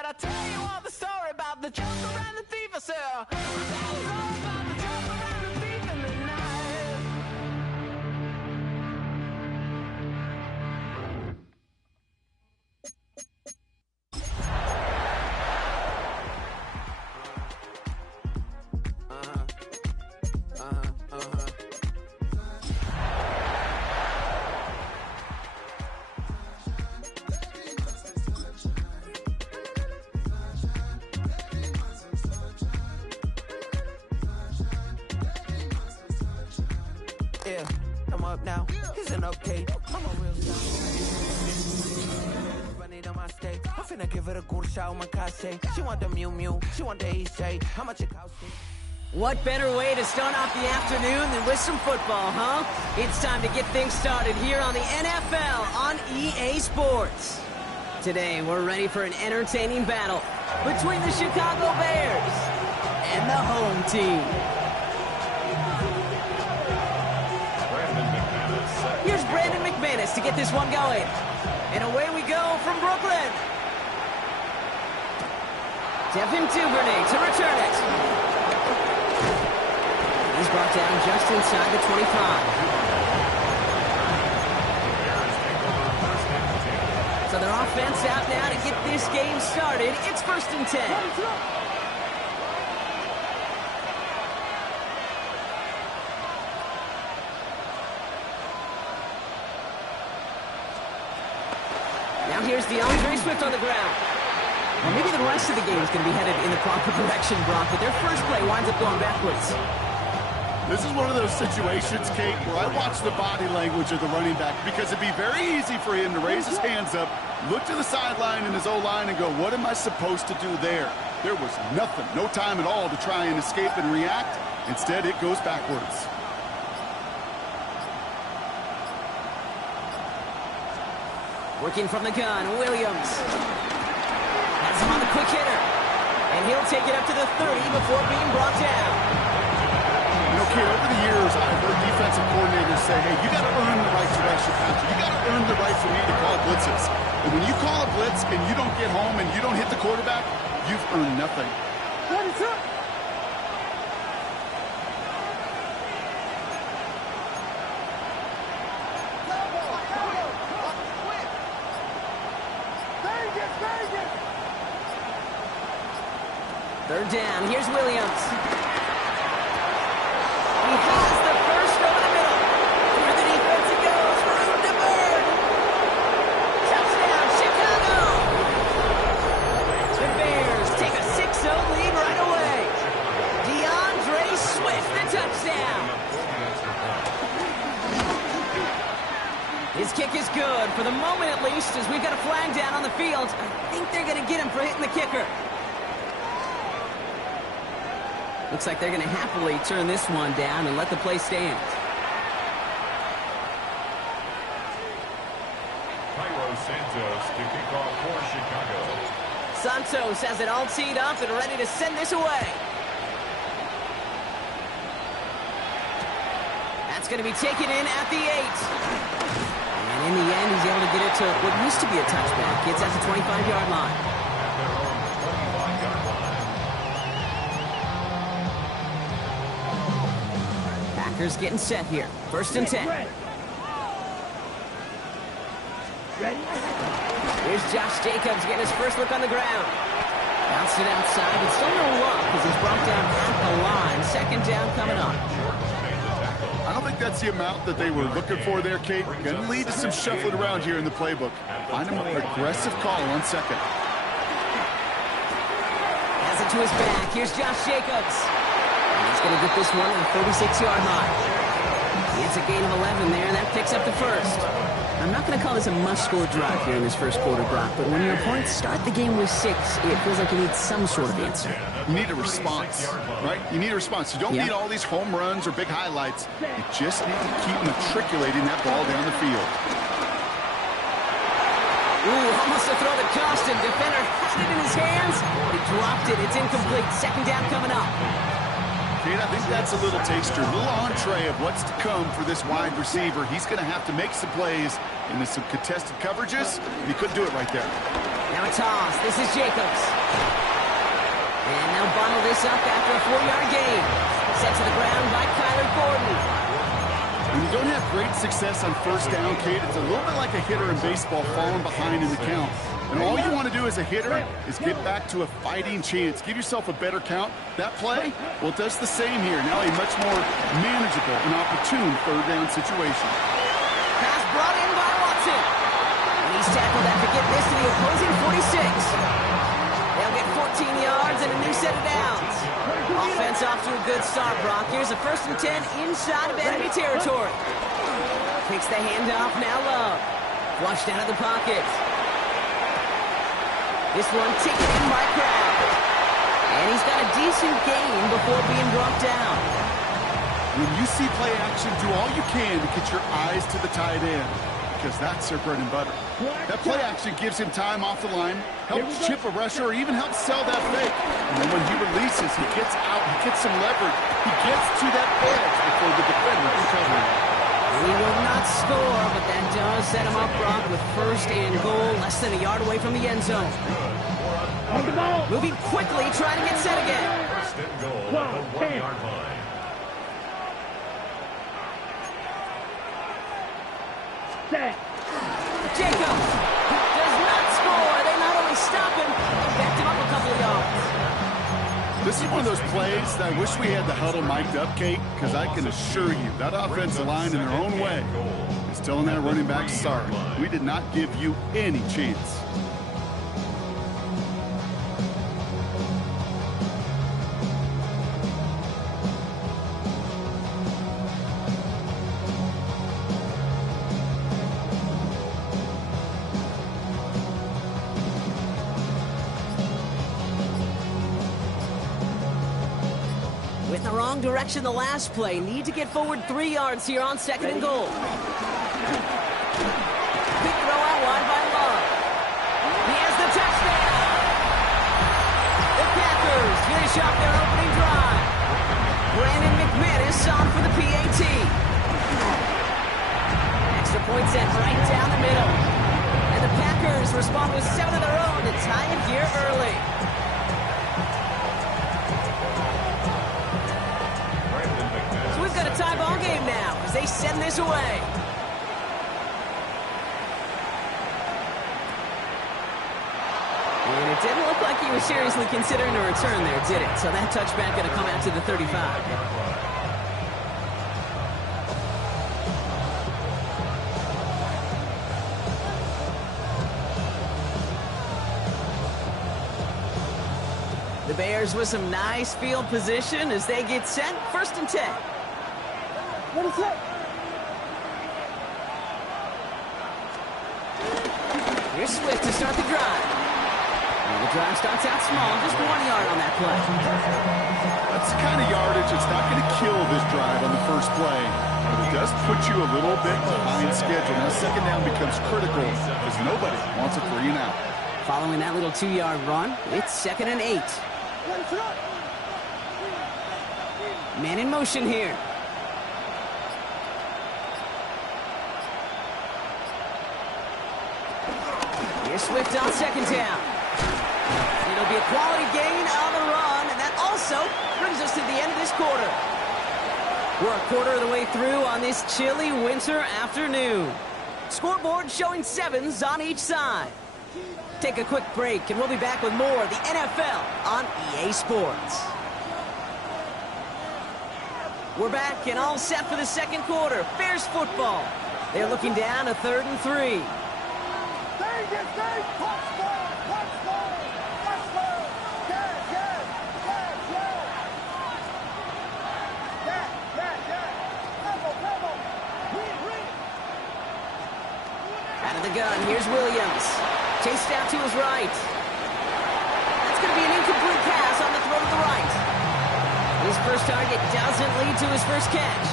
said, I'll tell you all the story about the joker and the thief. I said, I'll tell you all about the joker and the thief in the night. Yeah, I'm up now. Isn't okay. I'm a real star. Running on my stage. I'm finna give it a good shot on my case. She want the Mew Mew. She want the EJ. How much it costs? What better way to start off the afternoon than with some football, huh? It's time to get things started here on the NFL on EA Sports. Today, we're ready for an entertaining battle between the Chicago Bears and the home team. Here's Brandon McManus to get this one going. And away we go from Brooklyn. Devin Duvernay to return it. He's brought down just inside the 25. So their offense out now to get this game started. It's 1st and 10. Now here's DeAndre Swift on the ground. Well, maybe the rest of the game is going to be headed in the proper direction, Brock, but their first play winds up going backwards. This is one of those situations, Kate, where I watch the body language of the running back because it'd be very easy for him to raise his hands up, look to the sideline in his O-line and go, what am I supposed to do there? There was nothing, no time at all to try and escape and react. Instead, it goes backwards. Working from the gun, Williams. Has him on the quick hitter. And he'll take it up to the 30 before being brought down. You know, Kate, over the years, I've heard defensive coordinators say, hey, you got to earn the right to rush your passer. You got to earn the right for me to call blitzes. And when you call a blitz and you don't get home and you don't hit the quarterback, you've earned nothing. What is up? Third down. Here's Williams. He has the first over the middle. Through the defense it goes. Room to burn. Touchdown, Chicago. The Bears take a 6-0 lead right away. DeAndre Swift, the touchdown. His kick is good, for the moment at least, as we've got a flag down on the field. I think they're going to get him for hitting the kicker. Looks like they're going to happily turn this one down and let the play stand. Santos to kick off for Chicago. Santos has it all teed up and ready to send this away. That's going to be taken in at the 8. And in the end, he's able to get it to what used to be a touchback. It's at the 25-yard line. Packers getting set here. 1st and 10. Here's Josh Jacobs getting his first look on the ground. Bounced it outside, but still no luck as he's brought down at the line. 2nd down coming up. I don't think that's the amount that they were looking for there, Kate. Going to lead to some shuffling around here in the playbook. Find him an aggressive call on 2nd. Has it to his back. Here's Josh Jacobs. And he's going to get this one at the 36-yard line. It's a gain of 11 there, and that picks up the first. I'm not going to call this a must-score drive here in this first quarter, Brock, but when your opponents start the game with 6, it feels like you need some sort of answer. You need a response, right? You need a response. You don't need all these home runs or big highlights. You just need to keep matriculating that ball down the field. Ooh, almost a throw that cost him. Defender had it in his hands, but he dropped it. It's incomplete. 2nd down coming up. Kate, I think that's a little taster, a little entree of what's to come for this wide receiver. He's going to have to make some plays into some contested coverages, and he couldn't do it right there. Now a toss. This is Jacobs. And they'll bundle this up after a 4-yard gain. Set to the ground by Kyler Gordon. When you don't have great success on first down, Kate, it's a little bit like a hitter in baseball falling behind in the count. And all you want to do as a hitter is get back to a fighting chance. Give yourself a better count. That play, well, it does the same here. Now a much more manageable and opportune third down situation. Pass brought in by Watson. And he's tackled after getting this to the opposing 46. They'll get 14 yards and a new set of downs. Offense off to a good start, Brock. Here's a 1st and 10 inside of enemy territory. Takes the handoff, now Love. Flushed out of the pocket. This one taken in by Crowd. And he's got a decent gain before being brought down. When you see play action, do all you can to get your eyes to the tight end, because that's their bread and butter. That play action gives him time off the line, helps chip a rusher, or even helps sell that fake. And then when he releases, he gets out, he gets some leverage. He gets to that edge before the defender can cover him. He will not score, but that does set him up, Brock, with 1st and goal, less than a yard away from the end zone. Moving quickly, trying to get set again. 1st and goal at the 1-yard line. Jacobs does not score. They not only stop him, they backed him up a couple of yards. This is one of those plays that I wish we had the huddle mic'd up, Kate, because I can assure you that offensive line in their own way is telling that running back, sorry, we did not give you any chance. Went in the wrong direction the last play. Need to get forward 3 yards here on 2nd and goal. Big throw out wide by Love. He has the touchdown. The Packers finish off their opening drive. Brandon McManus on for the PAT. Extra point sent right down the middle. And the Packers respond with 7 of their own to tie it here early. We've got a tie ball game now as they send this away. And it didn't look like he was seriously considering a return there, did it? So that touchback going to come out to the 35. The Bears with some nice field position as they get set. 1st and 10. What is it? Here's Swift to start the drive. And the drive starts out small, just 1 yard on that play. That's the kind of yardage that's not going to kill this drive on the first play, but it does put you a little bit behind schedule. Now 2nd down becomes critical because nobody wants a 3 and out. Following that little 2-yard run, it's 2nd and 8. Man in motion here. Here's Swift on 2nd down. It'll be a quality gain on the run, and that also brings us to the end of this quarter. We're a quarter of the way through on this chilly winter afternoon. Scoreboard showing 7s on each side. Take a quick break, and we'll be back with more of the NFL on EA Sports. We're back and all set for the 2nd quarter. Bears football. They're looking down a 3rd and 3. Out of the gun, here's Williams. Chased out to his right. That's going to be an incomplete pass on the throw to the right. His first target doesn't lead to his first catch.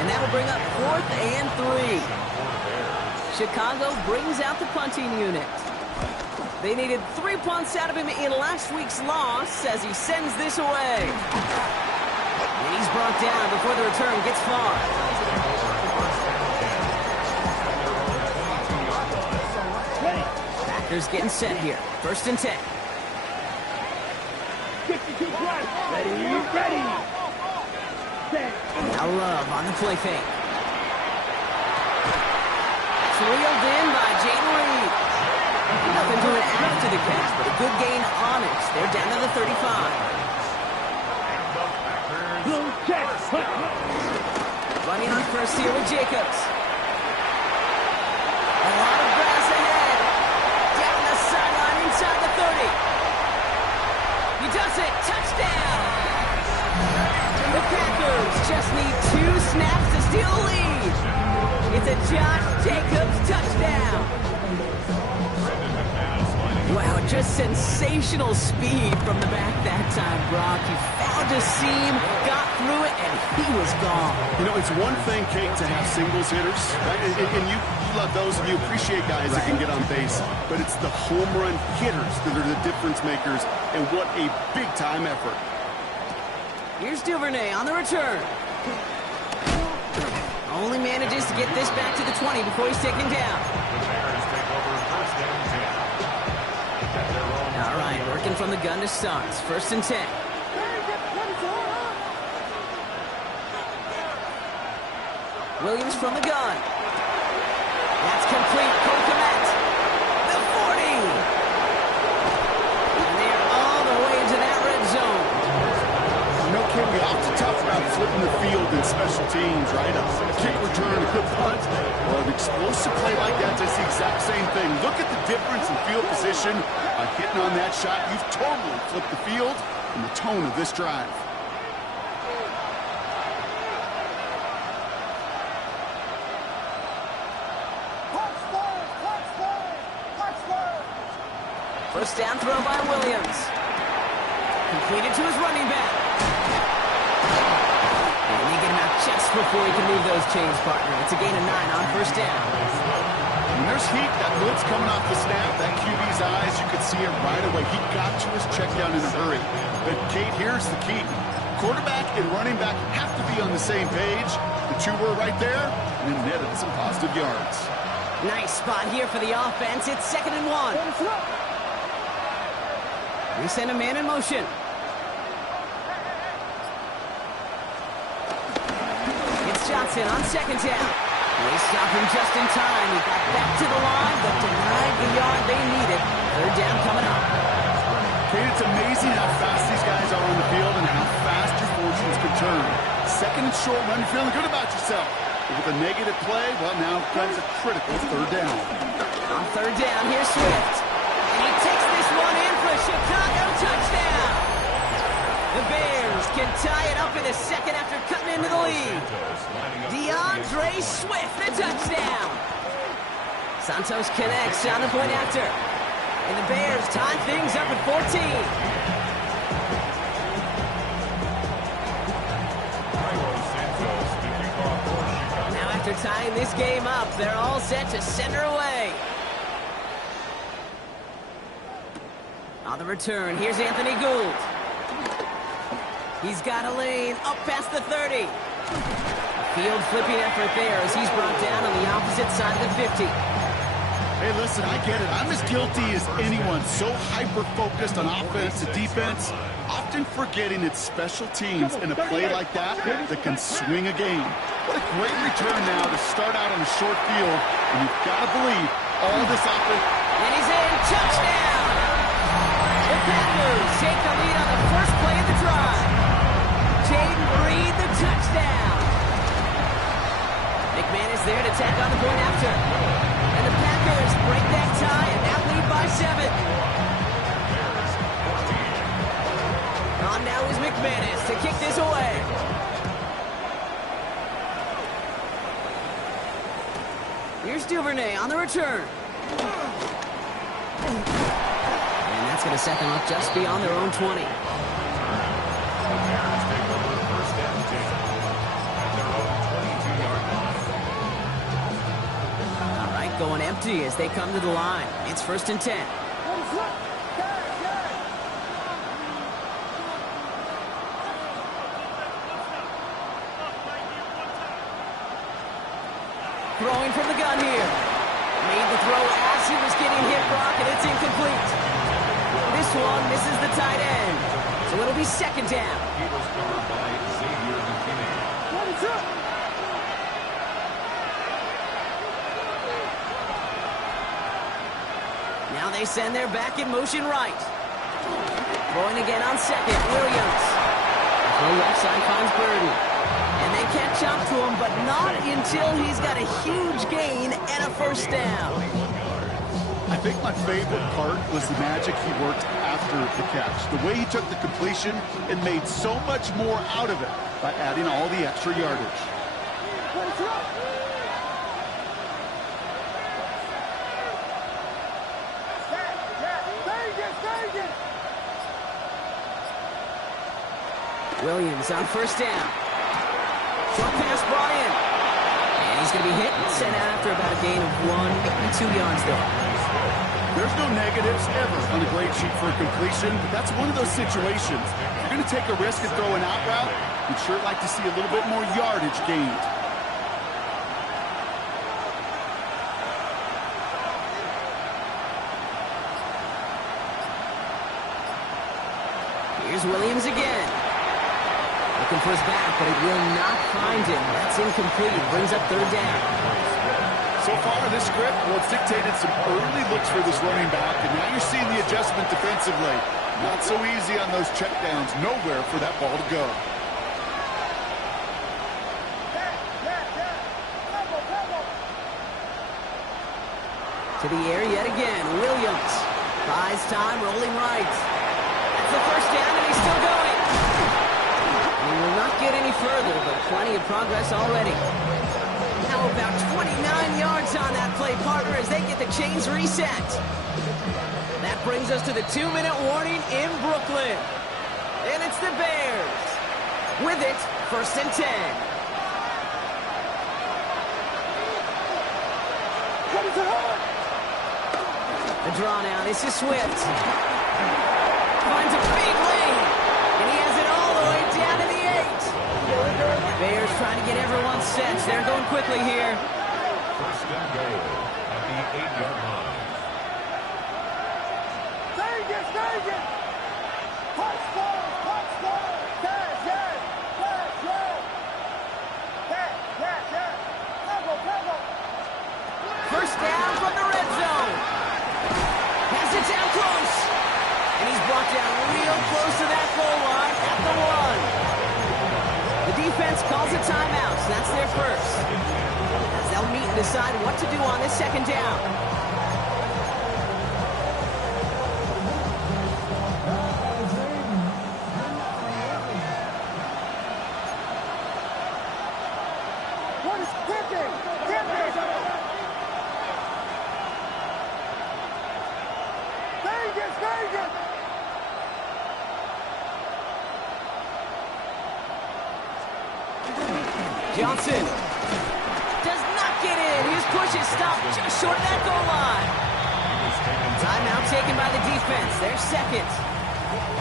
And that will bring up 4th and 3. Chicago brings out the punting unit. They needed 3 punts out of him in last week's loss as he sends this away. And he's brought down before the return gets far. Packers getting set here. 1st and 10. Ready. Now Love on the play fake. It's reeled in by Jaden Reed. Nothing to it after the catch, but a good gain on it. They're down to the 35. Running on first here with Jacobs. A lot of grass ahead. Down the sideline inside the 30. He does it. Touchdown. The Packers just need 2 snaps to steal the lead. It's a Josh Jacobs touchdown. Wow, just sensational speed from the back that time, Brock. He found a seam, got through it, and he was gone. You know, it's one thing, Kate, to have singles hitters, right? And you love those, and you appreciate guys that can get on base. But it's the home run hitters that are the difference makers, and what a big-time effort. Here's Duvernay on the return. Only manages to get this back to the 20 before he's taken down. All right, working from the gun to start. 1st and 10. Williams from the gun. That's complete. Cole Kmet. The 40. And they are all the way into that red zone. You know, Kate, we often talk about flipping the field in special teams, right? A kick return, a good punt. Well, an explosive play like that does the exact same thing. Look at the difference in field position. By hitting on that shot, you've totally flipped the field and the tone of this drive. First down throw by Williams. Completed to his running back. And they get him out just before he can move those chains, partner. It's a gain of 9 on 1st down. When there's heat, that blitz coming off the snap, that QB's eyes, you could see it right away. He got to his check down in a hurry. But, Kate, here's the key. Quarterback and running back have to be on the same page. The 2 were right there, and then netted some positive yards. Nice spot here for the offense. It's 2nd and 1. We send a man in motion. It's Johnson on 2nd down. They stop him just in time. He got back to the line, but denied the yard they needed. 3rd down coming up. Kate, it's amazing how fast these guys are on the field and how fast your fortunes can turn. 2nd and short run, you're feeling good about yourself. But with a negative play, well, now comes a critical 3rd down. On 3rd down, here's Swift. And he takes this one in for a Chicago touchdown. The Bears can tie it up in a second after cutting into the lead. DeAndre Swift, a touchdown. Santos connects on the point after. And the Bears tie things up at 14. Now after tying this game up, they're all set to send her away. On the return, here's Anthony Gould. He's got a lane up past the 30. A field flipping effort there as he's brought down on the opposite side of the 50. Hey, listen, I get it. I'm as guilty as anyone. So hyper-focused on offense and defense, often forgetting it's special teams in a play like that that can swing a game. What a great return now to start out on a short field. And you've got to believe all this offense. And he's in. Touchdown! The Packers take the lead on the first play of the drive. Jaden Reed, the touchdown. McManus there to tack on the point after. And the Packers break that tie and now lead by 7. On now is McManus to kick this away. Here's Duvernay on the return. And that's going to set them up just beyond their own 20. All right, going empty as they come to the line. It's 1st and 10. Throwing from the gun here. Made the throw as he was getting hit, Brock, and it's incomplete. This one misses the tight end. So it'll be second down. He was covered by Xavier McKinney. Now they send their back in motion right. Throwing again on second, Williams. The left side finds Burden. And they catch up to him, but not until he's got a huge gain and a first down. I think my favorite part was the magic he worked after the catch. The way he took the completion and made so much more out of it by adding all the extra yardage. Williams on first down. Short pass brought in. And he's going to be hit and sent out after about a gain of 1, maybe 2 yards there. There's no negatives ever on a grade sheet for a completion, but that's one of those situations. If you're going to take a risk and throw an out route, you'd sure like to see a little bit more yardage gained. Here's Williams again. Looking for his back, but it will not find him. That's incomplete. Brings up third down. So far, this script, well, it's dictated some early looks for this running back, and now you're seeing the adjustment defensively. Not so easy on those checkdowns. Nowhere for that ball to go. To the air yet again. Williams buys time, rolling right. That's the first down, and he's still going. He will not get any further, but plenty of progress already. Now about 29 yards on that play, partner, as they get the chains reset. That brings us to the 2-minute warning in Brooklyn. And it's the Bears. With it, 1st and 10. The draw now, this is Swift. Finds a big lane. And he has it all the way down to the 8. Bears trying to get everyone set. They're going quickly here. 1st and goal at the 8-yard line. First down from the red zone. Has it down close. And he's brought down real close to that goal line at the 1. The defense calls a timeout, so that's their first. As they'll meet and decide what to do on this second down. Johnson does not get in. His push is stopped just short of that goal line. Timeout taken by the defense. They're second.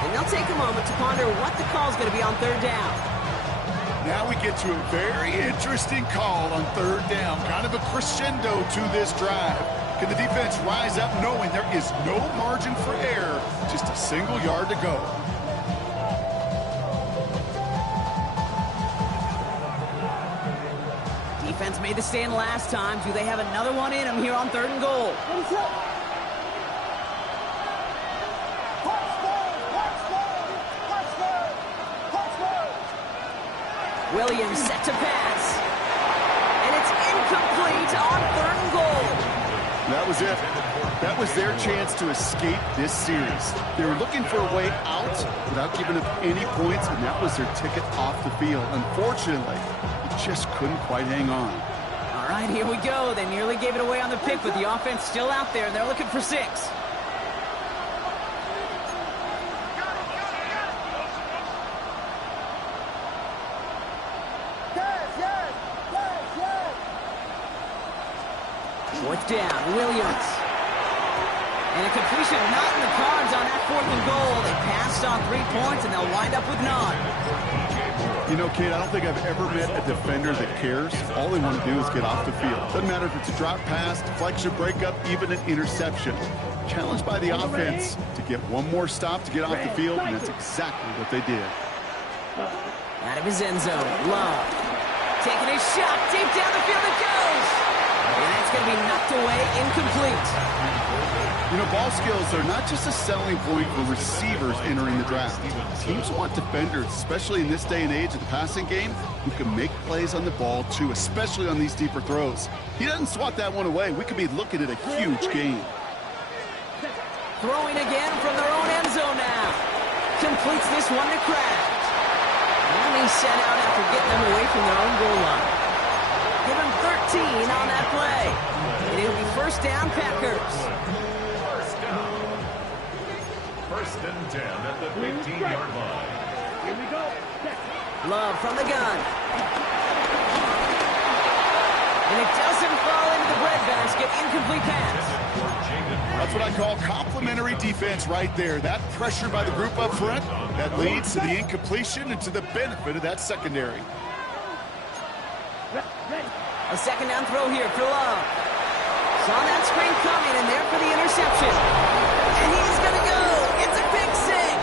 And they'll take a moment to ponder what the call is going to be on third down. Now we get to a very interesting call on third down. Kind of a crescendo to this drive. Can the defense rise up knowing there is no margin for error? Just a single yard to go. Defense made the stand last time. Do they have another one in them here on 3rd and goal? Williams set to pass. And it's incomplete on 3rd and goal. That was it. That was their chance to escape this series. They were looking for a way out without giving up any points, and that was their ticket off the field. Unfortunately, just couldn't quite hang on. All right, here we go. They nearly gave it away on the pick, but the offense still out there, and they're looking for 6. Fourth down, Williams. And a completion not in the cards on that 4th and goal. They passed on 3 points, and they'll wind up with none. You know, Kate, I don't think I've ever met a defender that cares. All they want to do is get off the field. Doesn't matter if it's a drop pass, deflection, breakup, even an interception. Challenged by the offense to get one more stop to get off the field, and that's exactly what they did. Out of his end zone, Love. Taking a shot, deep down the field it goes! And it's going to be knocked away, incomplete. You know, ball skills are not just a selling point for receivers entering the draft. Teams want defenders, especially in this day and age of the passing game, who can make plays on the ball too, especially on these deeper throws. He doesn't swat that one away. We could be looking at a huge game. Throwing again from their own end zone now. Completes this one to Kraft. And he's sent out after getting them away from their own goal line. Give him 13 on that play. And it'll be first down, Packers. First and 10 at the 15-yard line. Here we go. Love from the gun. And it doesn't fall into the breadbasket. Incomplete pass. That's what I call complimentary defense right there. That pressure by the group up front, that leads to the incompletion and to the benefit of that secondary. A second down throw here for Love. Saw that screen coming, and there for the interception. And he's going to go. It's a pick six.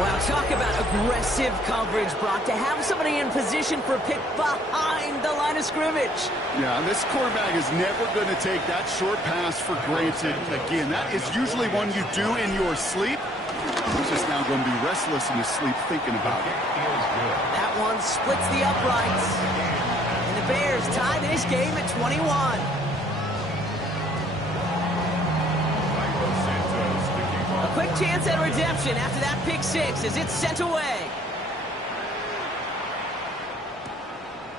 Well, talk about aggressive coverage, Brock. To have somebody in position for a pick behind the line of scrimmage. Yeah, and this quarterback is never going to take that short pass for granted. Again, that is usually one you do in your sleep. He's just now going to be restless in his sleep thinking about it. That one splits the uprights. And the Bears tie this game at 21. A quick chance at redemption after that pick six as it's sent away.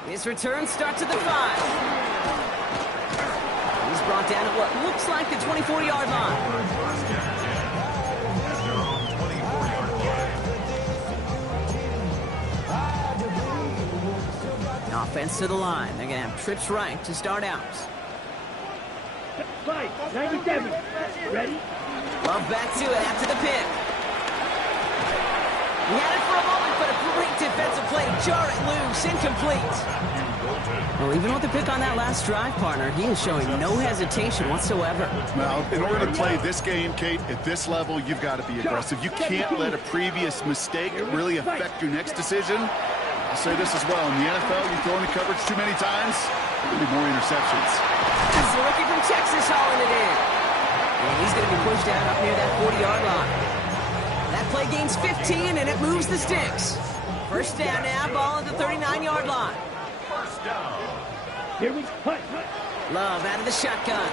His return starts at the 5. He's brought down at what looks like the 24-yard line. Offense to the line. They're going to have trips right to start out. 97. Ready? Love back to it after the pick. He had it for a moment, but a great defensive play. Jar it loose, incomplete. Well, even with the pick on that last drive, partner, he is showing no hesitation whatsoever. Now, in order to play this game, Kate, at this level, you've got to be aggressive. You can't let a previous mistake really affect your next decision. I'll say this as well. In the NFL, you throw in the coverage too many times, there'll be more interceptions. That's the rookie from Texas hauling it in. And he's going to be pushed out up near that 40-yard line. That play gains 15, and it moves the sticks. First down now, ball at the 39-yard line. First down. Here we go. Love out of the shotgun.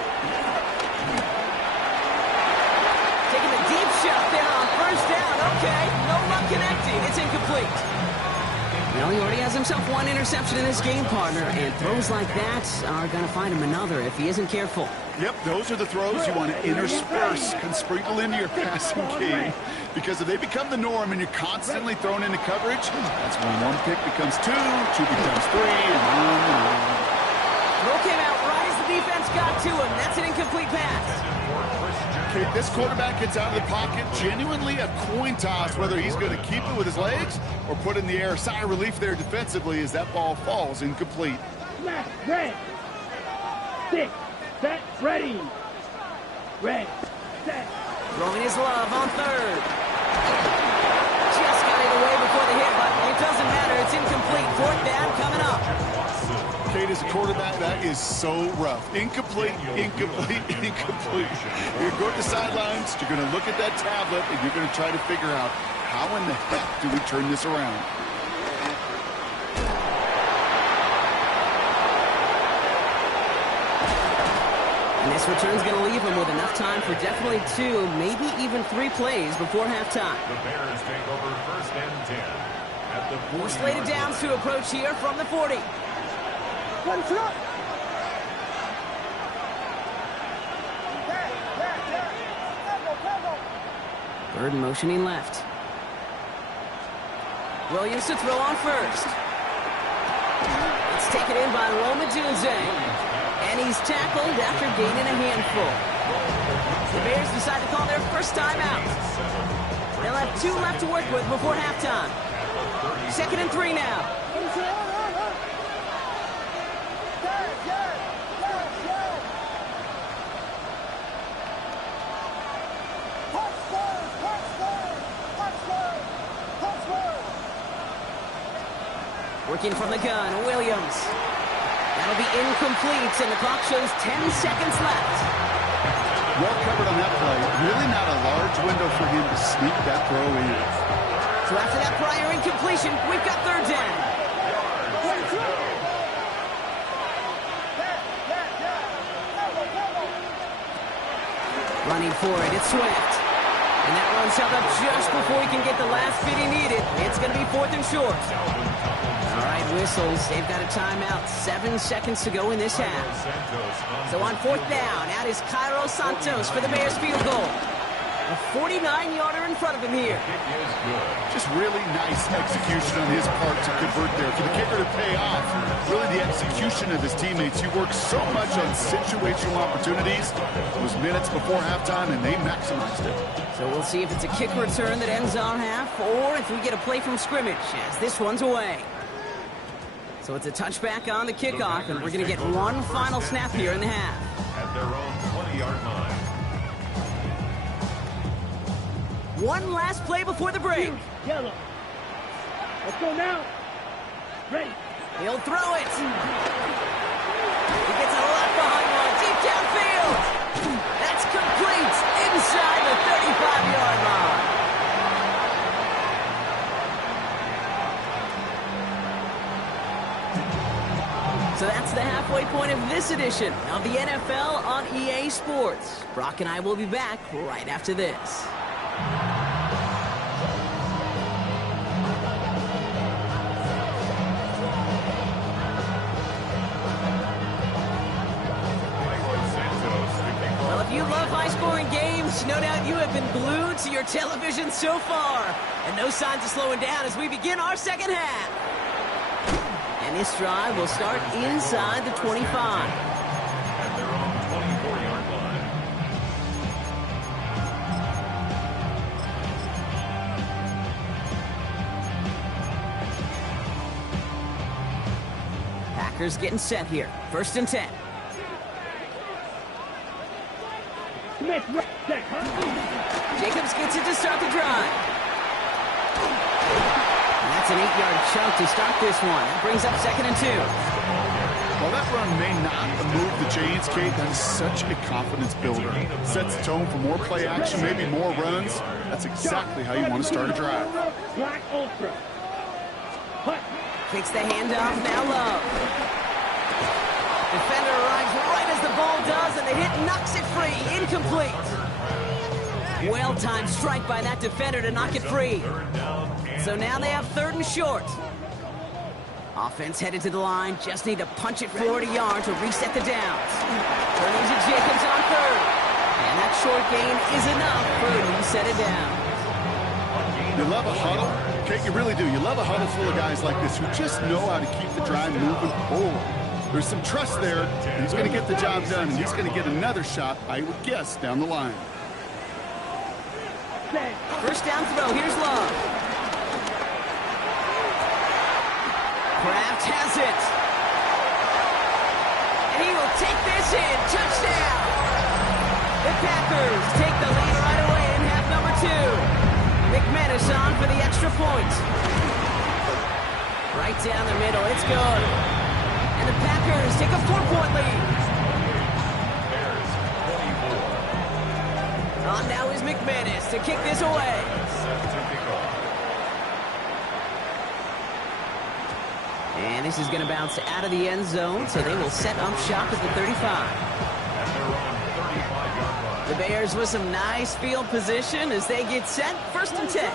Taking a deep shot there on first down. Okay, no luck connecting. It's incomplete. Well, he already has himself one interception in this game, partner, and throws like that are going to find him another if he isn't careful. Yep, those are the throws you want to intersperse and sprinkle into your passing game. Because if they become the norm and you're constantly thrown into coverage, that's when one pick becomes two becomes three, and on. Throw came out right as the defense got to him. That's an incomplete pass. Okay, this quarterback gets out of the pocket, genuinely a coin toss whether he's going to keep it with his legs or put it in the air. Sigh of relief there defensively as that ball falls incomplete. Left, red. 6, set, ready. Red, set. Throwing his Love on third. Just got it away before the hit, but it doesn't matter. It's incomplete. Fourth down coming up. Kate, as a quarterback, that is so rough. Incomplete, incomplete, incomplete. You're going to the sidelines, you're going to look at that tablet, and you're going to try to figure out how in the heck do we turn this around. And this return's going to leave him with enough time for definitely 2, maybe even 3 plays before halftime. The Bears take over first and 10 at the 40. Slated downs to approach here from the 40. Bird motioning left. Williams to throw on first. It's taken in by Roma Dunze. And he's tackled after gaining a handful. The Bears decide to call their first time out. They'll have 2 left to work with before halftime. 2nd and 3 now. Working from the gun, Williams. That'll be incomplete, and the clock shows 10 seconds left. Well covered on that play. Really not a large window for him to sneak that throw in. So after that prior incompletion, we've got 3rd down. Running for it, it's Swift. And that run's held up just before he can get the last bit he needed. It's going to be 4th and short. All right, whistles. They've got a timeout. 7 seconds to go in this half. So on 4th down, out is Cairo Santos for the Bears field goal. A 49-yarder in front of him here. Just really nice execution on his part to convert there. For the kicker to pay off, really the execution of his teammates. He works so much on situational opportunities. It was minutes before halftime, and they maximized it. So we'll see if it's a kick return that ends our half, or if we get a play from scrimmage, as this one's away. So it's a touchback on the kickoff, and we're going to get one final snap here in the half. At their own 20-yard line. One last play before the break. Yellow. Let's go now. Ready. He'll throw it. He gets a left behind one, deep downfield. That's complete inside the 35-yard line. So that's the halfway point of this edition of the NFL on EA Sports. Brock and I will be back right after this. Well, if you love high-scoring games, no doubt you have been glued to your television so far. And no signs of slowing down as we begin our second half. And this drive will start inside the 25. At their own 24-yard line. Packers getting set here. 1st and 10. Smith, set, huh? Jacobs gets it to start the drive. And that's an 8-yard chunk to start this one. That brings up 2nd and 2. While that run may not move the chains, Kate, that's such a confidence builder. Sets the tone for more play action, maybe more runs. That's exactly how you want to start a drive. Black Ultra. Hut. Kicks the handoff, now Love. Defender arrives right as the ball does, and the hit knocks it free. Incomplete. Well-timed strike by that defender to knock it free. So now they have 3rd and short. Offense headed to the line. Just need to punch it forward a yard to reset the downs. Turning to Jacobs on 3rd. And that short gain is enough for a reset it down. You love a huddle. Kate, you really do. You love a huddle full of guys like this who just know how to keep the drive moving forward. There's some trust there. He's going to get the job done, and he's going to get another shot, I would guess, down the line. First down throw. Here's Love. Kraft has it. And he will take this in. Touchdown. The Packers take the lead right away in half number 2. McManus on for the extra point. Right down the middle. It's good. And the Packers take a 4-point lead. Bears 24. On now is McManus to kick this away. Set to kick off. And this is going to bounce out of the end zone, so they will set up shop at the 35. At their own 35-yard line. The Bears with some nice field position as they get set. 1st and 10.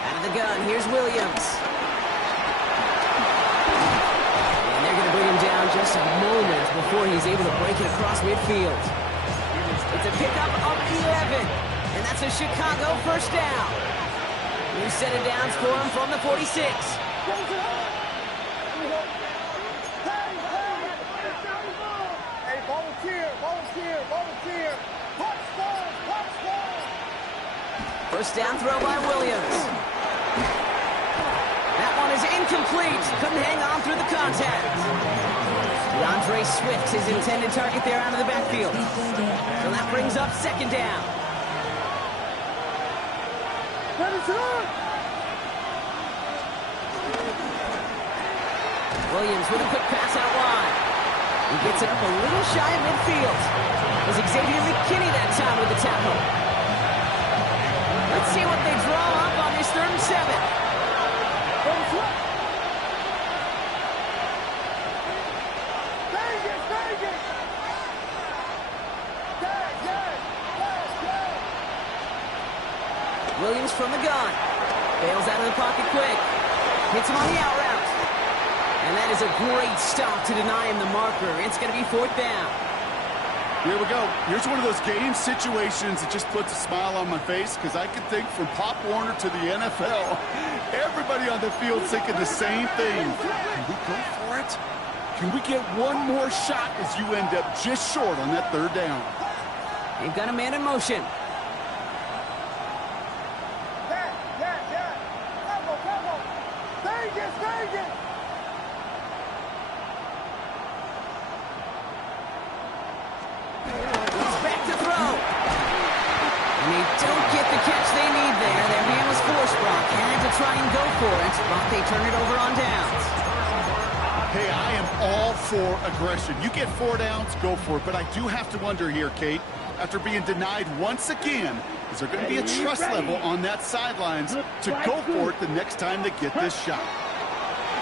Out of the gun, here's Williams. And they're going to bring him down just a moment before he's able to break it across midfield. It's a pickup of 11, and that's a Chicago 1st down. New set of downs for him from the 46. First down throw by Williams. That one is incomplete. Couldn't hang on through the contact. DeAndre Swift, his intended target there out of the backfield. So that brings up second down. Williams with a quick pass out wide. He gets it up a little shy of midfield. It was Xavier McKinney that time with the tackle. Let's see what they draw up on this 3rd and 7. Williams from the gun. Bails out of the pocket quick. Hits him on the out route. And that is a great stop to deny him the marker. It's going to be 4th down. Here we go. Here's one of those game situations that just puts a smile on my face because I can think from Pop Warner to the NFL, everybody on the field thinking the same thing. Can we go for it? Can we get one more shot as you end up just short on that 3rd down? They've got a man in motion. Try and go for it, but they turn it over on downs. Hey, I am all for aggression. You get 4 downs, go for it. But I do have to wonder here, Kate, after being denied once again, is there going to be a trust level on that sidelines to go for it the next time they get this shot?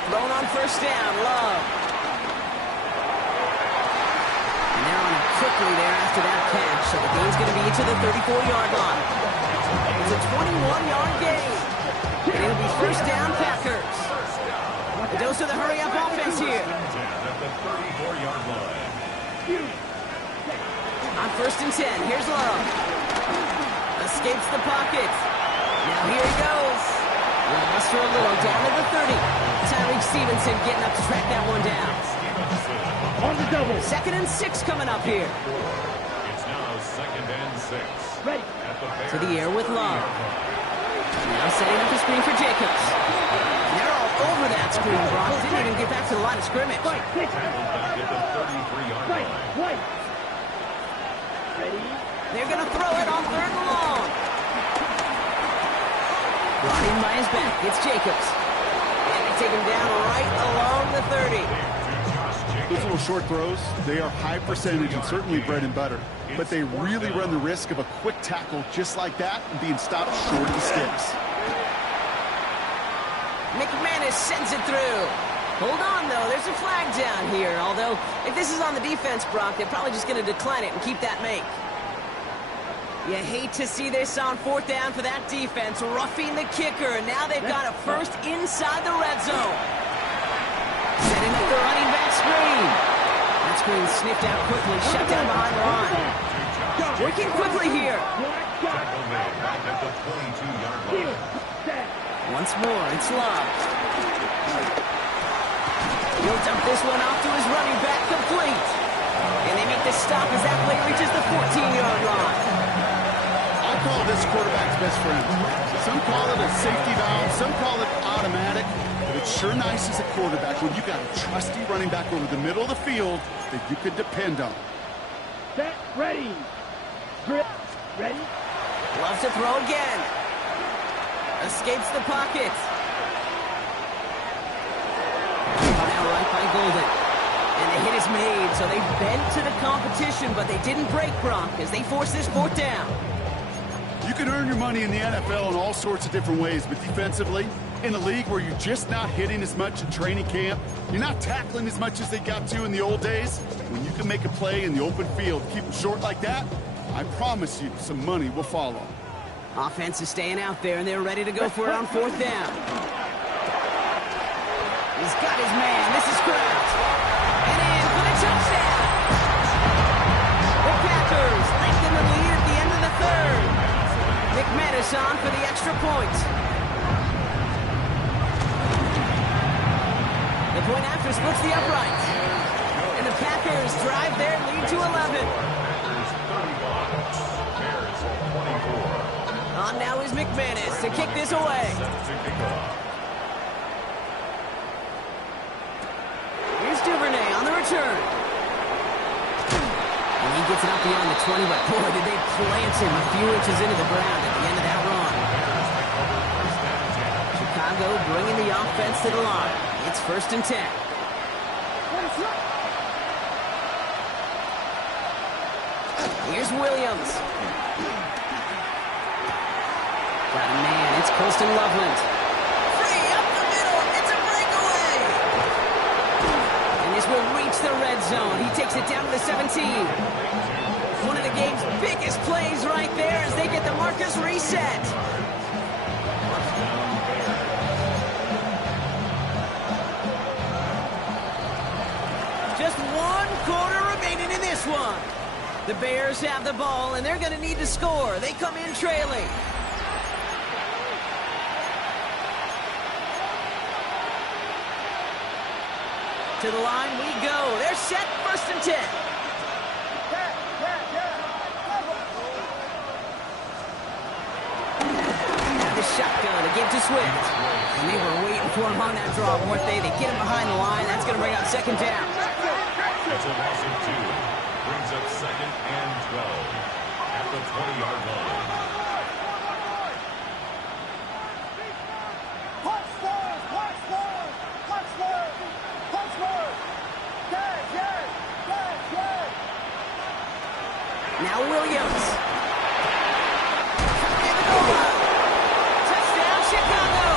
Thrown on first down, Love. And they're on it quickly there after that catch, so the game's going to be to the 34-yard line. It's a 21-yard gain. And it'll be first down, Packers. A dose of the hurry-up offense here. On 1st and 10, here's Love. Escapes the pocket. Now here he goes. Lost for a little, down to the 30. Tyreek Stevenson getting up to track that one down. On the double. 2nd and 6 coming up here. It's now 2nd and 6. Ready. To the air with Love. Now setting up the screen for Jacobs. They're all over that screen, Brock. Didn't even get back to the line of scrimmage. Fight, pitch. Back at the 33-yard Fight, line. white. Ready. They're going to throw it on 3rd and long. Brought in by his back. It's Jacobs. And they take him down right along the 30. Those little short throws, they are high percentage and certainly bread and butter. But they really run the risk of a quick tackle just like that and being stopped short of the sticks. McManus sends it through. Hold on, though. There's a flag down here. Although, if this is on the defense, Brock, they're probably just going to decline it and keep that make. You hate to see this on 4th down for that defense. Roughing the kicker. Now they've got a first inside the red zone. Setting up the running back screen. That screen sniffed out quickly. Shut down behind the line. Working quickly here. Tackle made back at the 22-yard line. Once more, it's Love. He'll dump this one off to his running back, complete. And they make the stop as that play reaches the 14-yard line. I call this quarterback's best friend. Some call it a safety valve, some call it automatic. But it's sure nice as a quarterback when you got a trusty running back over the middle of the field that you can depend on. Set, ready. Grip, ready. Loves to throw again. Escapes the pocket. Now right by Golden. And the hit is made, so they bent to the competition, but they didn't break, Brock, as they force this 4th down. You can earn your money in the NFL in all sorts of different ways, but defensively, in a league where you're just not hitting as much in training camp, you're not tackling as much as they got to in the old days, when you can make a play in the open field, keep them short like that, I promise you some money will follow. Offense is staying out there, and they're ready to go for it on 4th down. He's got his man. This is Kraft. And in for the touchdown. The Packers lengthen the lead at the end of the 3rd. McManus on for the extra point. The point after splits the upright. And the Packers drive their lead to 11. Bears 31, Bears 24. On now is McManus to kick this away. Here's Duvernay on the return. And he gets it up beyond the 20, but boy, did they plant him a few inches into the ground at the end of that run. Chicago bringing the offense to the line. It's 1st and 10. Here's Williams. Got a man. It's Colston Loveland. Free up the middle. It's a breakaway. And this will reach the red zone. He takes it down to the 17. One of the game's biggest plays right there as they get the markers reset. Just 1 quarter remaining in this one. The Bears have the ball, and they're going to need to score. They come in trailing. To the line we go. They're set, 1st and 10. The shotgun to give to Swift. And they were waiting for him on that draw, weren't they? They get him behind the line. That's going to bring up 2nd down. It's a loss of 2. Brings up 2nd and 12 at the 20-yard line. Now Williams. Touchdown, Chicago.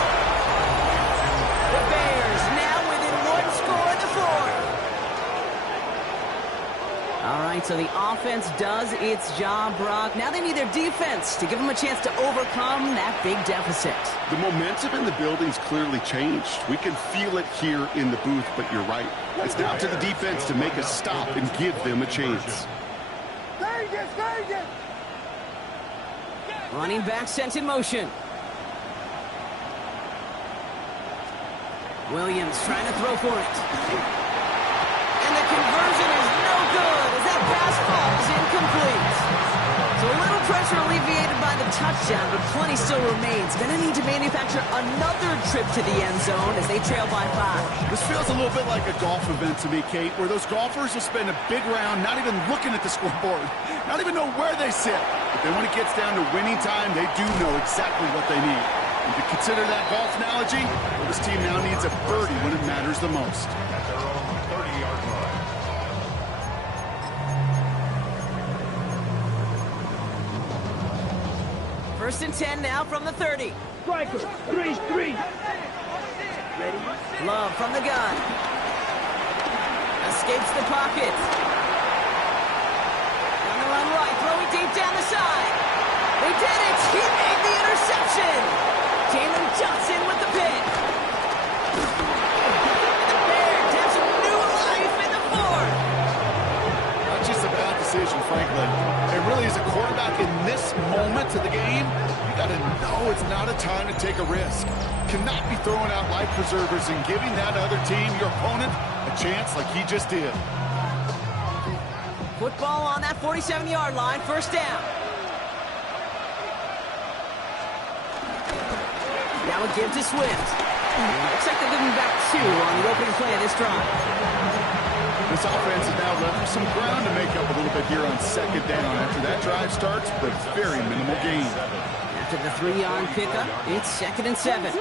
The Bears now within 1 score in the 4th. All right, so the offense does its job, Brock. Now they need their defense to give them a chance to overcome that big deficit. The momentum in the building's clearly changed. We can feel it here in the booth, but you're right. It's now to the defense to make a stop and give them a chance. Running back sent in motion. Williams trying to throw for it. And the conversion is no good as that pass falls incomplete. So a little pressure alleviated by the touchdown, but plenty still remains. Going to need to manufacture another trip to the end zone as they trail by 5. This feels a little bit like a golf event to me, Kate, where those golfers will spend a big round not even looking at the scoreboard, not even know where they sit. But then when it gets down to winning time, they do know exactly what they need. And to consider that golf analogy, well, this team now needs a birdie when it matters the most. At their own 30-yard line. 1st and 10 now from the 30. Striker, 3. Ready? Love from the gun. Escapes the pocket. On the run right, throwing deep down the side. They did it! He made the interception! Jalen Johnson with the pick. And the Bears have some new life in the 4th. Not just a bad decision, frankly. It really is a quarterback in this moment of the game. You got to know it's not a time to take a risk. Cannot be throwing out life preservers and giving that other team, your opponent, a chance like he just did. Football on that 47-yard line, 1st down. Now a give to Swift. Looks like they're giving back 2 on the opening play of this drive. This offense has now left some ground to make up a little bit here on 2nd down. After that drive starts, but very minimal gain. After the 3-yard pickup, it's 2nd and 7.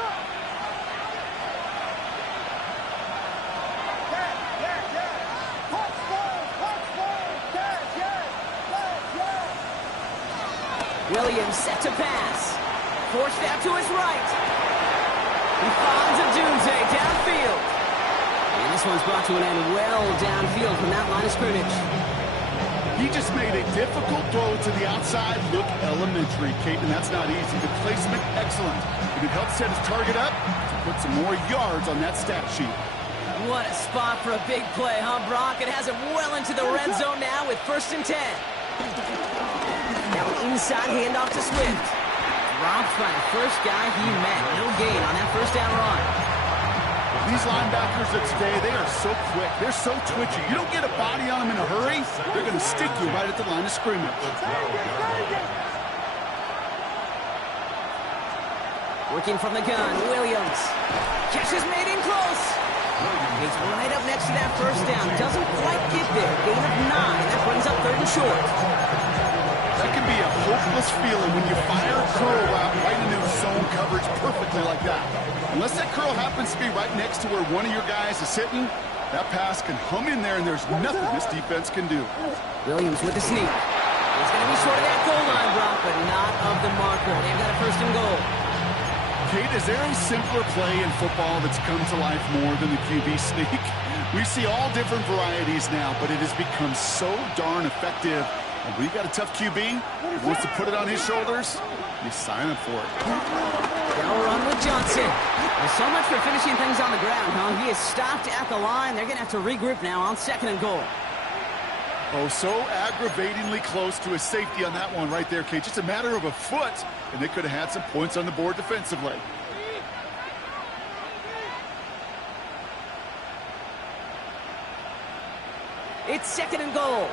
Williams set to pass. Forced out to his right. He finds Odunze downfield. And this one's brought to an end well downfield from that line of scrimmage. He just made a difficult throw to the outside. Look elementary, Kate, and that's not easy. The placement, excellent. If it helps set his target up, to put some more yards on that stat sheet. What a spot for a big play, huh, Brock? It has him well into the red zone now with 1st and 10. Now an inside handoff to Swift. Dropped by the first guy he met. No gain on that 1st down run. These linebackers of today, they are so quick. They're so twitchy. You don't get a body on them in a hurry, they're going to stick you right at the line of scrimmage. Working from the gun, Williams. Catch is made in close. He's right up next to that first down. Doesn't quite get there. Gain of 9. That brings up 3rd and short. That can be a hopeless feeling when you fire a curl route right into zone coverage perfectly like that. Unless that curl happens to be right next to where one of your guys is sitting, that pass can hum in there and there's nothing this defense can do. Williams with the sneak. He's going to be short of that goal line, Brock, but not of the marker. They've got a 1st and goal. Kate, is there a simpler play in football that's come to life more than the QB sneak? We see all different varieties now, but it has become so darn effective. And we've got a tough QB who wants to put it on his shoulders. You sign up for it. They'll run with Johnson. There's so much for finishing things on the ground, huh? He is stopped at the line. They're going to have to regroup now on 2nd and goal. Oh, so aggravatingly close to a safety on that one right there, Kate. Just a matter of a foot, and they could have had some points on the board defensively. It's 2nd and goal.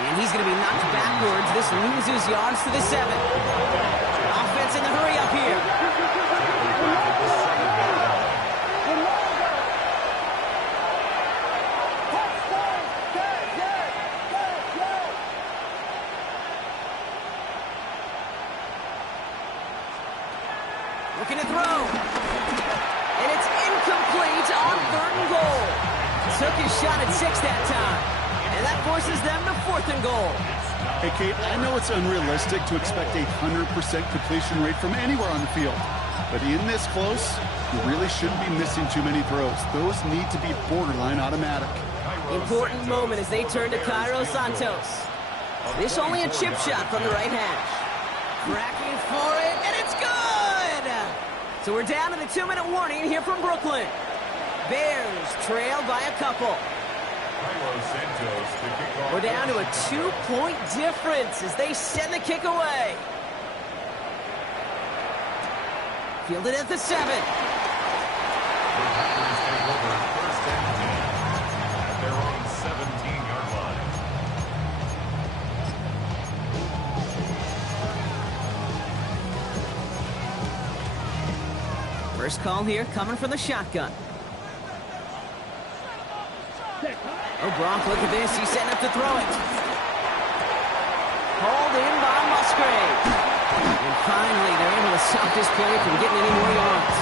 And he's going to be knocked backwards. This loses yards to the 7. Offense in the hurry up here. Looking to throw. And it's incomplete on 3rd and goal. Took his shot at 6 that time. And that forces them to 4th and goal. Hey, Kate, I know it's unrealistic to expect a 100% completion rate from anywhere on the field. But in this close, you really shouldn't be missing too many throws. Those need to be borderline automatic. Important moment as they turn to Cairo Santos. This only a chip shot from the right hash. Cracking for it, and it's good! So we're down to the 2-minute warning here from Brooklyn. Bears trail by a couple. We're down to a 2-point difference as they send the kick away. Fielded at the 7. Their own 17-yard line. First call here coming from the shotgun. Oh, Brock, look at this. He's setting up to throw it. Hauled in by Musgrave. And finally, they're able to stop this play from getting any more yards.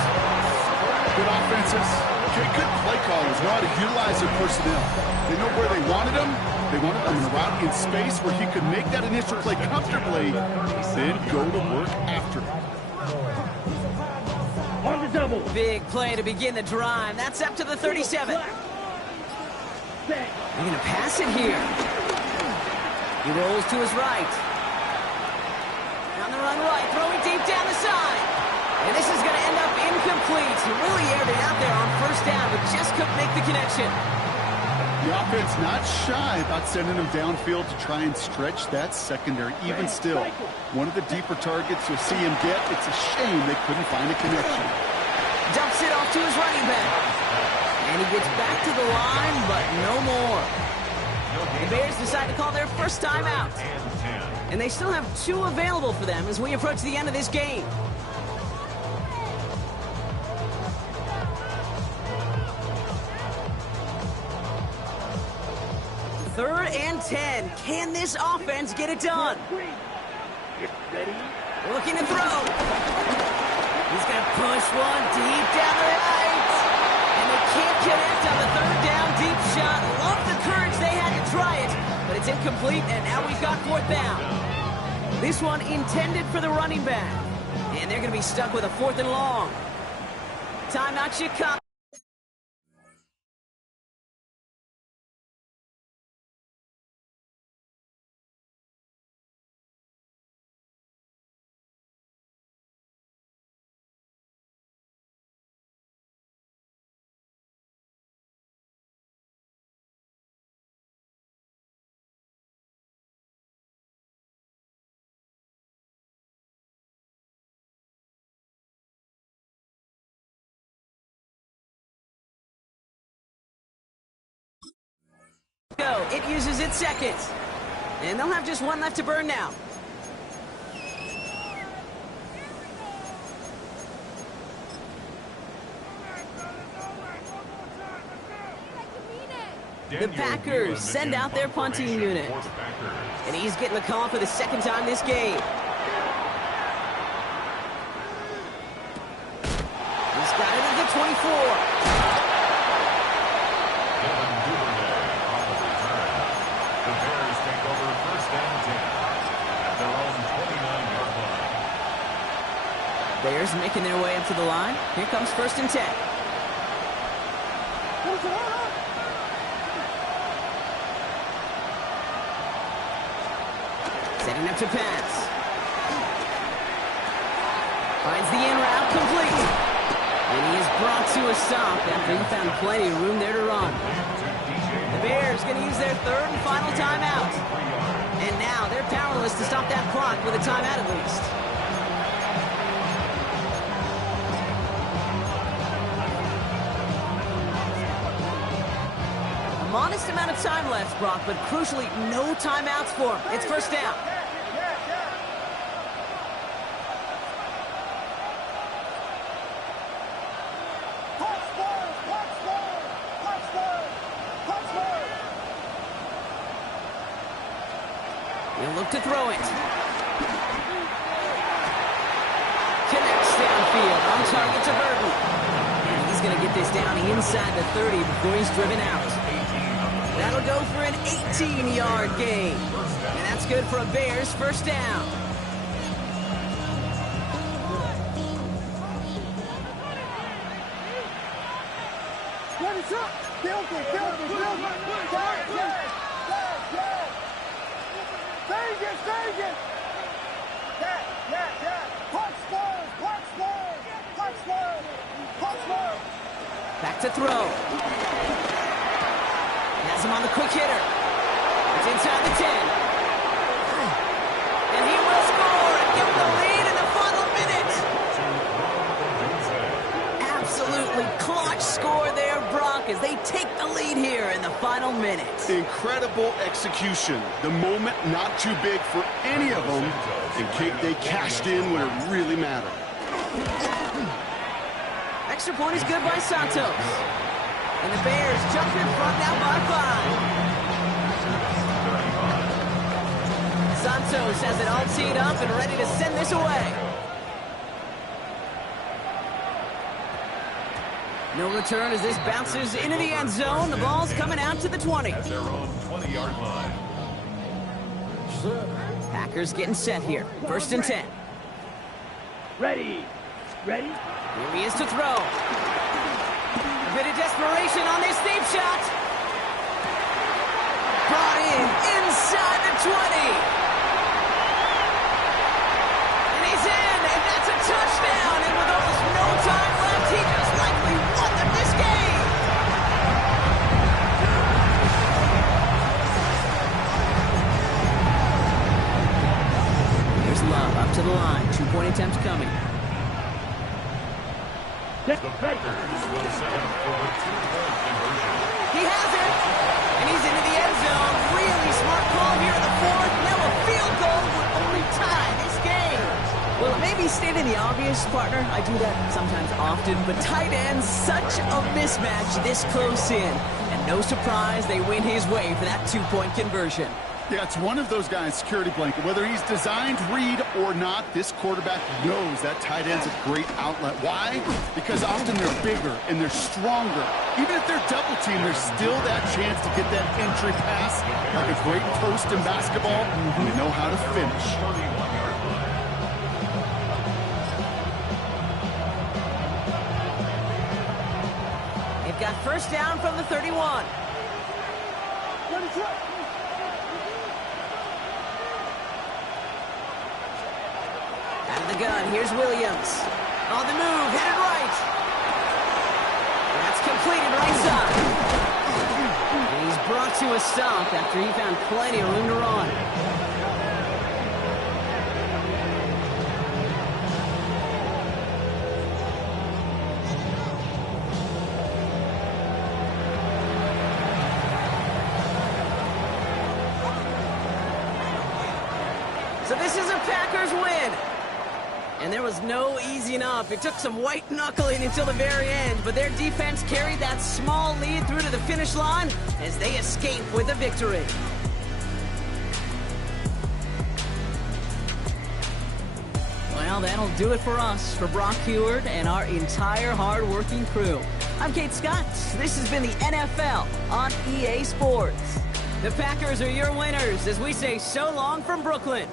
Good offenses. Okay, good play callers know how to utilize their personnel. They know where they wanted them. They wanted them in a route in space where he could make that initial play comfortably, then go to work after it. On the double. Big play to begin the drive. That's up to the 37. They're going to pass it here. He rolls to his right. On the run right, throwing deep down the side. And this is going to end up incomplete. He really aired it out there on 1st down, but just couldn't make the connection. The offense not shy about sending them downfield to try and stretch that secondary. Even still, one of the deeper targets you'll see him get, it's a shame they couldn't find a connection. Dumps it off to his running back. And he gets back to the line, but no more. The Bears decide to call their first timeout. And they still have 2 available for them as we approach the end of this game. Third and 10. Can this offense get it done? Ready? Looking to throw. He's going to push one deep down the right. And they can't connect on the 3rd down deep shot. Love the courage they had to try it. But it's incomplete, and now we've got 4th down. This one intended for the running back. And they're going to be stuck with a 4th and long. Timeout Chicago. go. It uses its seconds. And they'll have just one left to burn now. The Packers send out their punting unit. And he's getting the call for the second time this game. He's got it at the 24. The Bears take over first and 10 at their own 29-yard line. Bears making their way up to the line. Here comes first and 10. Setting up to pass. Finds the in route complete. And he is brought to a stop after he found plenty of room there to run. The Bears going to use their third and final timeout. And now they're powerless to stop that clock with a timeout at least. A modest amount of time left, Brock, but crucially no timeouts for him. It's first down. He'll look to throw it. Connects downfield, on target to Burton. And he's going to get this down inside the 30 before he's driven out. That'll go for an 18-yard gain. And that's good for a Bears first down. Back to throw. Has him on the quick hitter. It's inside the 10. And he will score and give the lead in the final minute. Absolutely clutch score there, Brock, as they take the lead here in the final minute. Incredible execution. The moment not too big for any of them. And Kate, they cashed in when it really mattered. Extra point is good by Santos. And the Bears jump in front now by 5. Santos has it all teed up and ready to send this away. No return as this bounces into the end zone. The ball's coming out to the 20. At their own 20-yard line. Packers getting set here. First and 10. Ready. Ready? Here he is to throw. A bit of desperation on this deep shot. Brought in inside the 20. And he's in, and that's a touchdown. And with almost no time left, he just likely won them this game. Here's Love up to the line. 2-point attempts coming. The Packers will set up for a 2-point conversion. He has it, and he's into the end zone. Really smart call here in the fourth. Now a field goal would only tie this game. Well, it may be stating the obvious, partner. I do that sometimes often, but tight ends, such a mismatch this close in. And no surprise, they win his way for that 2-point conversion. Yeah, it's one of those guys' security blanket. Whether he's designed read or not, this quarterback knows that tight end's a great outlet. Why? Because often they're bigger and they're stronger. Even if they're double teamed, there's still that chance to get that entry pass. Like a great post in basketball, and they know how to finish. 31-yard line. They've got first down from the 31. Out of the gun, here's Williams. On the move, headed right. That's completed right side. And he's brought to a stop after he found plenty of room to run. This is a Packers win. And there was no easing up. It took some white knuckling until the very end, but their defense carried that small lead through to the finish line as they escape with a victory. Well, that'll do it for us, for Brock Heward and our entire hard-working crew. I'm Kate Scott. This has been the NFL on EA Sports. The Packers are your winners as we say so long from Brooklyn.